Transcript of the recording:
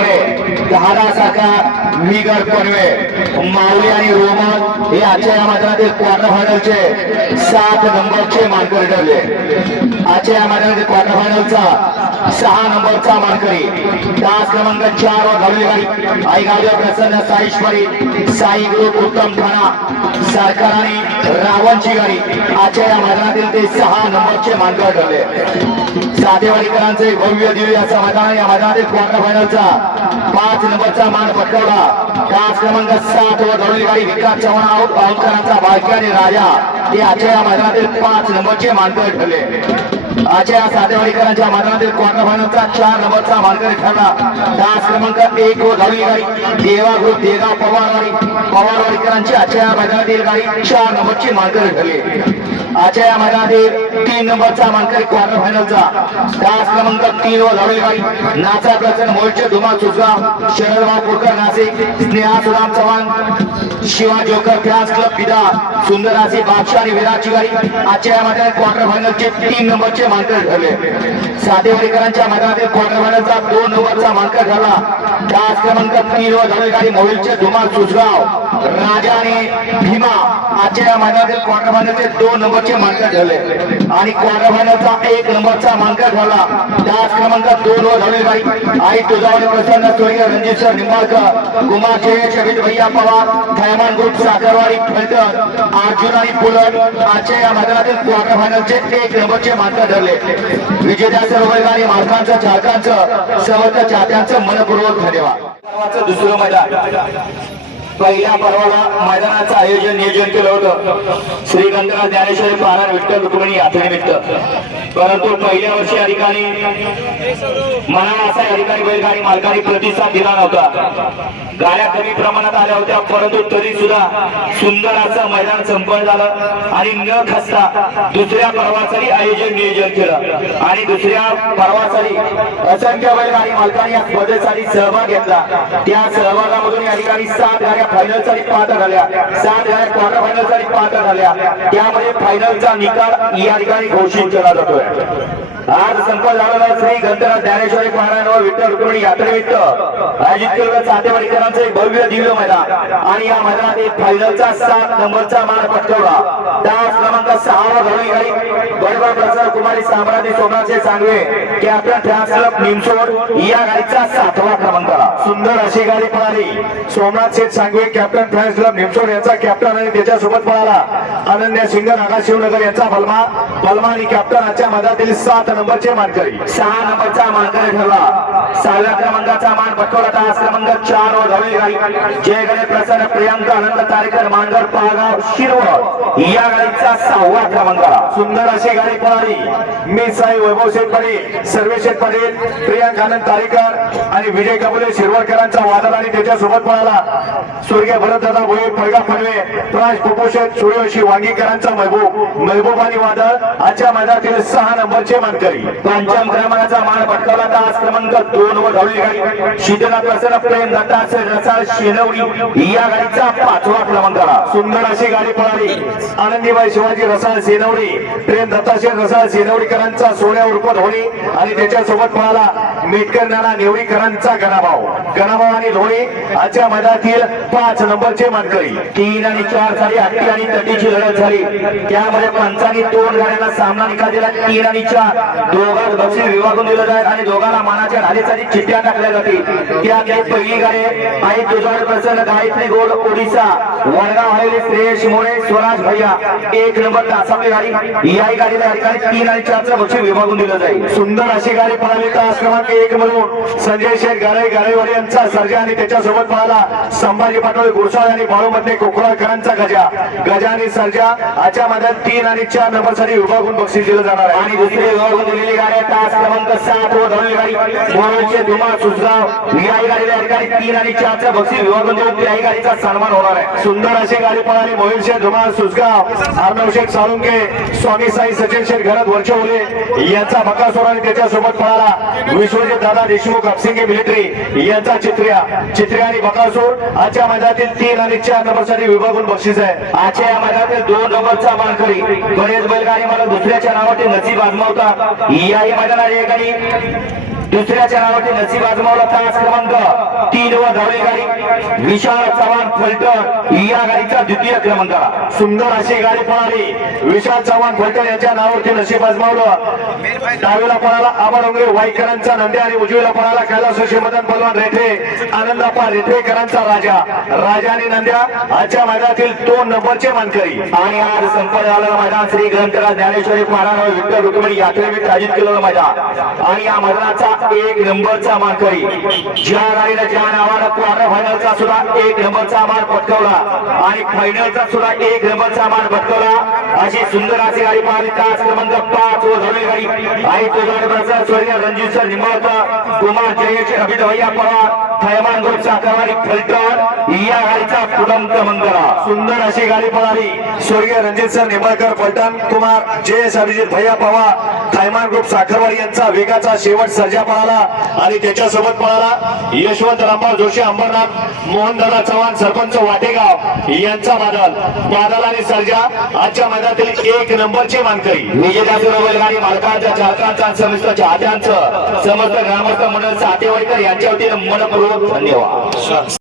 पुढे दहा सारखा विगर पनवे माऊली आणि रोमन हे आजच्या या मैदानातील क्वार्टर फायनलचे सात नंबरचे मानकरी ठरले. आजच्या या मैदानातील क्वार्टर फायनलचा सहा नंबरचा मानकरी. तास क्रमांक चार वर घडवली गाडी आई गाडीवर प्रसन्न साईश्वरी. साई ग्रुप उत्तम ठाणा सरकार आणि रावणची गाडी. आजच्या या मैदानातील ते सहा नंबरचे मानकर ठरले. सातेवाडीकरांचे भव्य दिव्य असं मैदान या मैदानातील क्वार्टर फायनलचा पाच नंबरचा मान पटकवला. तास क्रमांक सात व घडवली गाडी विक्रांत चव्हाण आऊट आऊटकरांचा भाग्य आणि राजा हे आजच्या या मैदानातील पाच नंबरचे मानकर ठरले. आजच्या या सातेवाडीकरांच्या मैदानातील क्वार्टर फायनलचा चार नंबरचा मानकरी ठरला. दास क्रमांक एक व धावली गाडी. देवा ग्रुप देगाव पवारवाडी. पवारवाडीकरांची आजच्या मैदानातील गाडी चार नंबरची मानकरी ठरली. आजच्या मैदानातील तीन नंबरचा मानकरी क्वार्टर फायनलचा तास क्रमांक तीन वर धावली गाडी नाचा प्रचंड मोर्चे धुमा Susgaon Sharadrao Korkar Nashik. Sneha Suram Chavan. Shiva joker fans club Pida सुंदर अशी बादशाह आणि विराटची गाडी. आजच्या या मैदानात क्वार्टर फायनलचे तीन नंबरचे मानकर ठरले. सातेवाडीकरांच्या मैदानातील क्वार्टर फायनलचा दोन नंबरचा मानकर ठरला. तास क्रमांक तीन वर धावली गाडी. मोहिलचे धुमाल सुसगाव राजा आणि भीमा आजच्या या मैदानातील क्वार्टर फायनलचे दोन नंबरचे मानकर झाले आणि क्वार्टर फायनलचा एक नंबरचा मानकर झाला त्याच क्रमांक दोन वर झाले गाडी आई तुझावणे प्रसन्न स्वर्गीय रणजित सर निंबाळकर कुमार जयेश अमित भैया पवार थैमान ग्रुप साखरवाडी फलटण अर्जुन आणि पुलट आजच्या या मैदानातील क्वार्टर फायनलचे एक नंबरचे मानकर ठरले. विजेत्या सर्व आणि मालकांचं चालकांचं सर्व चाहत्यांचं मनपूर्वक धन्यवाद. दुसरं मैदान. पहिल्या पर्वाला मैदानाचं आयोजन नियोजन केलं होतं. श्री गंधराज ज्ञानेश्वर पारायण विठ्ठल रुक्मिणी यात्रेनिमित्त. परंतु पहिल्या वर्षी अधिकारी मनाला असा अधिकारी बैलगाडी मालकांनी प्रतिसाद दिला नव्हता. गाड्या कमी प्रमाणात आल्या होत्या परंतु तरी सुद्धा सुंदर असं मैदान संपन्न झालं आणि न खसता दुसऱ्या पर्वासाठी आयोजन नियोजन केलं. आणि दुसऱ्या पर्वासाठी असंख्य बैलगाडी मालकांनी या स्पर्धेसाठी सहभाग घेतला. त्या सहभागामधून या ठिकाणी सात गाड्या फायनलचा एक पात्र झाल्या. सात वेळा क्वार्टर फायनलसाठी पात्र झाल्या. त्यामध्ये फायनलचा निकाल या ठिकाणी घोषित केला जातोय. आज संपन्न झालेला श्री गंधराज ज्ञानेश्वरी महाराज व विठ्ठल रुक्मिणी यात्रेनिमित्त आयोजित केलेलं सातेवाडीकरांचं एक भव्य दिव्य मैदान. आणि या मैदानात एक फायनलचा सात नंबरचा मान पटकवला. तास क्रमांक सहावा घडून गाडी बरोबर प्रसाद कुमारी साम्राज्य सोमनाथचे Sangve captain fans club Nimsod या गाडीचा सातवा क्रमांक. आला. सुंदर अशी गाडी पळाली. सोमनाथ शेठ Sangve captain fans club Nimsod यांचा कॅप्टन आणि त्याच्यासोबत पळाला. अनन्या सिंगर आकाश शिवनगर यांचा बलमा बलमा आणि कॅप्टन आजच्या मधातील सात नंबरचे मानकरी. सहा नंबरचा मानकरी ठरला. सहाव्या क्रमांकाचा मान पटकवला तास क्रमांक चार वर धावली जय गणे प्रसन्न प्रियांका आनंद तारेकर मांगर पागाव शिरवळ. या गाडीचा सहावा क्रमांक. सुंदर अशी गाडी पळाली मी साई वैभव शेतपडे पाटील सर्वे शेठ प्रियांका आनंद तारेकर आणि विजय कबुले शिरवळकरांचा वादळ आणि त्याच्यासोबत पळाला स्वर्गीय भरतदादा भोये फळगा फडवे प्राज कुपोषेठ सूर्यवशी वांगीकरांचा महबूब महबूब आणि वादळ. आजच्या मैदानातील सहा नंबरचे शेतकरी त्यांच्या क्रमांकाचा मान पटकावला तास क्रमांक दोन वर धावली गाडी शीतला प्रसन्न प्रेम दत्ता रसाळ शेनवडी या गाडीचा पाचवा क्रमांक आला. सुंदर अशी गाडी पळाली. आनंदीबाई शिवाजी रसाळ सेनवडी प्रेम दत्ताशेठ रसाळ सेनवडीकरांचा सोन्या उर्फ धोनी आणि त्याच्यासोबत पळाला मेटकर नाना नेवडीकरांचा गणाभाऊ. गणाभाऊ आणि धोनी आजच्या मैदानातील पाच नंबरचे मानकरी. तीन आणि चार झाली हत्ती आणि तटीची लढत झाली. त्यामध्ये पंचांनी दोन गाड्यांना सामना निकाल दिला. तीन आणि चार. दोघांना बक्षीस विभागून दिलं जाईल आणि दोघांना मानाच्या ढालीसाठी चिठ्ठ्या टाकल्या जातील. त्या पहिली गाडी आई तुझाड प्रसन्न गायत्री गोड ओडिसा. वडगाव हवेली श्रेयस मोरे स्वराज भैया एक नंबर तासापली गाडी. याही गाडीला अधिकारी तीन आणि चारचा बक्षीस विभागून दिलं जाईल. सुंदर अशी गाडी पळाली. तास क्रमांक एक मधून संजय शेठ गारे गाळेवाडी यांचा सर्जा आणि त्याच्यासोबत पळाला संभाजी पाटोळे गुरसाळ आणि बाळूमध्ये कोकराळकरांचा गजा. गजा आणि सर्जा आजच्या मैदानात तीन आणि चार नंबरसाठी विभागून बक्षीस दिलं जाणार आहे. आणि दुसरी विभागून दिलेली गाडी तास क्रमांक सात व धावलेली गाडी. मोहनचे धुमा सुजगाव. याही गाडीला अधिकारी तीन आणि चारचा बक्षीस विभागून देऊन त्याही गाडीचा सन्मान होणार आहे. सुंदर अशी गाडी पळाली. मोहिल शेठ धुमाळ सुसगाव अर्णव शेख साळुंके स्वामी साई सचिन शेठ घरात वरचे ओले. यांचा बकासूर आणि त्याच्यासोबत पळाला. विश्वजित दादा देशमुख अपसिंगे मिलिटरी यांचा चित्र्या. चित्र्या आणि बकासूर आजच्या मैदानातील तीन आणि चार नंबरसाठी विभागून बक्षीस आहे. आजच्या या मैदानातील दोन नंबरचा मानकरी. बरेच बैलगाडी मला दुसऱ्याच्या नावाचे नसीब आजमावतात. याही मैदानात या दुसऱ्या चरणावरती नसीब आजमावला तास क्रमांक तीन व धावली गाडी. विशाल चव्हाण फलटण या गाडीचा द्वितीय क्रमांक. सुंदर अशी गाडी पळाली. विशाल चव्हाण फलटण यांच्या नावावरती नशीब आजमावलं. डावीला पळाला आबा डोंगरे वाईकरांचा नंद्या आणि उजवीला पळाला कैलास मदन पलवान रेठे आनंदाप्पा रेठेकरांचा राजा. राजा आणि नंद्या आजच्या मैदानातील दोन नंबरचे मानकरी. आणि आज संपन्न झालं मैदान श्री ग्रंथराज ज्ञानेश्वरी महाराज विठ्ठल रुक्मिणी यात्रेनिमित्त आयोजित केलेलं मैदान. आणि या मैदानाचा एक नंबरचा मानकरी ज्या गाडीला ज्या नावाला क्वार्टर फायनलचा सुद्धा एक नंबरचा मान पटकवला. आणि फायनलचा सुद्धा एक नंबरचा मान पटकवला. अशी सुंदर अशी गाडी पाहिली. तास क्रमांक पाच व धोरण गाडी. आई तो गाडीचा स्वर्गीय रणजित सर निंबाळकर कुमार जयेश अभित भैया पवार थैमान ग्रुप साखरवाडी फिल्टर या गाडीचा पुलंत मंगला. सुंदर अशी गाडी पळाली. स्वर्गीय रणजित सर निंबाळकर पलटण कुमार जयेश अभिजित भैया पवार थायमान ग्रुप साखरवाडी यांचा वेगाचा शेवट सर्जा पळाला आणि त्याच्यासोबत पळाला यशवंत रामभाऊ जोशी अंबरनाथ मोहनदादा चव्हाण सरपंच वाटेगाव यांचा बादल. बादल आणि सर्जा आजच्या मैदानातील एक नंबरचे मानकरी. विजेता सुरवल मालकांच्या चालकांचा समस्त चाहत्यांचं समस्त ग्रामस्थ मंडळ सातेवाडीकर यांच्या वतीनं मनपूर्वक धन्यवाद.